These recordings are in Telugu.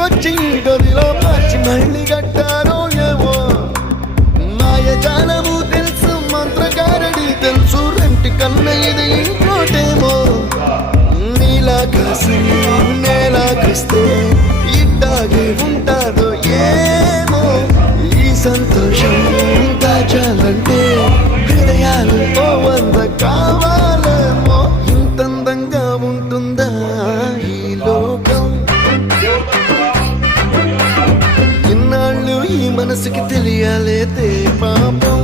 తీసుకొచ్చి గదిలో మార్చి మళ్ళీ కట్టారో ఏమో మాయజాలము తెలుసు మంత్రకారడి తెలుసు రెంటి కన్న ఇది ఇంకోటేమో నీలాకాశం నేలాకిస్తే ఇట్టాగే ఉంటాదో ఏమో ఈ సంతోషం దాచాలంటే హృదయాలు ఓ 100 కావాలేమో ఇంతందంగా ఉంటుందా ఈ లోకం ఇన్నాళ్ళు ఈ మనసుకి తెలియాలేదే పాపం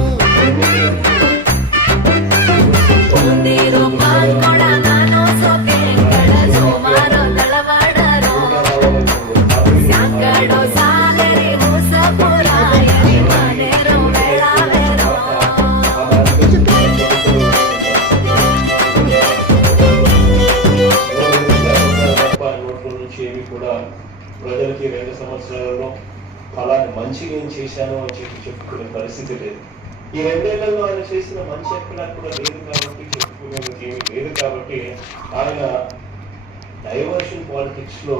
ప్రజలకి 2 సంవత్సరాలలో ఫలాన్ని మంచి నేను చేశాను అని చెప్పుకునే పరిస్థితి లేదు. ఈ 2 ఏళ్లలో ఆయన చేసిన మంచి ఎక్కడా కూడా లేదు కాబట్టి చెప్పుకునేది ఏమీ లేదు కాబట్టి ఆయన డైవర్షన్ పాలిటిక్స్ లో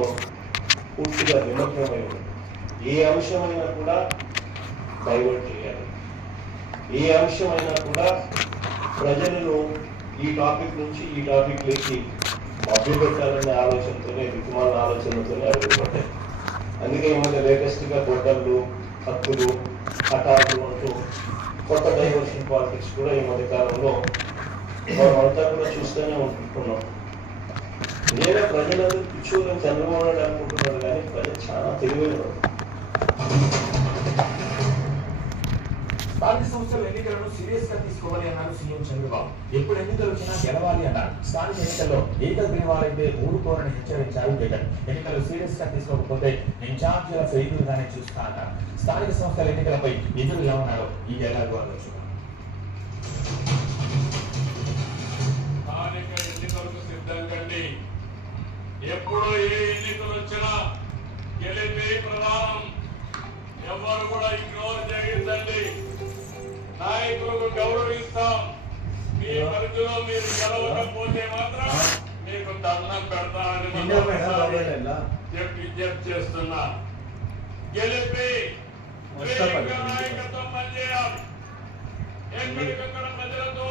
పూర్తిగా నిమగ్నమై ఉంది. ఏ అంశమైనా కూడా డైవర్ట్ చేయాలి, ఏ అంశమైనా కూడా ప్రజలను ఈ టాపిక్ నుంచి ఈ టాపిక్ లేకి మభ్యపెట్టాలనే ఆలోచనతోనే దిక్కుమాల ఆలోచనతోనే అడుగుపడ్డాయి. అందుకే ఈ మధ్య లేటెస్ట్ గా గొడ్డళ్ళు హక్కులు హఠాలు అంటూ కొత్త డైవర్షన్ పాలిటిక్స్ కూడా ఈ మధ్య కాలంలో మనమంతా కూడా చూస్తూనే ఉంటున్నాం. నేనే ప్రజలందరూ పిచ్చోళ్ళని చంద్రబాబు నాయుడు అనుకుంటున్నారు కానీ ప్రజలు చాలా తెలివైన స్థానిక సంస్థల ఎన్నికలను సీరియస్ గా తీసుకోవాలి అన్నారు సీఎం చంద్రబాబు. ఎప్పుడు ఎన్నికలు వచ్చినా గెలవాలి అన్నారు. స్థానిక ఎన్నికల్లో ఏకగ్రీవ వారైతే ఊరుకోరని హెచ్చరించారు జగన్. ఎన్నికలు సీరియస్ గా తీసుకోకపోతే ఇన్ఛార్జీల ఫెయిల్యూర్ గానే చూస్తా అన్నారు. స్థానిక సంస్థల ఎన్నికలపై ఎదురు ఎలా ఉన్నారో ఈ ఎలాగో అనొచ్చు. స్థానిక ఎన్నికలకు సిద్ధం కండి. ఎప్పుడు ఏ ఎన్నికలు వచ్చినా గెలిపే ప్రధానం. ఎవరు కూడా ఇగ్నోర్ చేయొద్దండి. నాయకులకు గౌరవిస్తాం. మీ పరిధిలో మీరు గెలవకపోతే మాత్రం మీకు దండం పెడతామని విజ్ఞప్తి చేస్తున్నా. గెలిపి నాయకత్వం పనిచేయాలి. ఎక్కడికక్కడ ప్రజలతో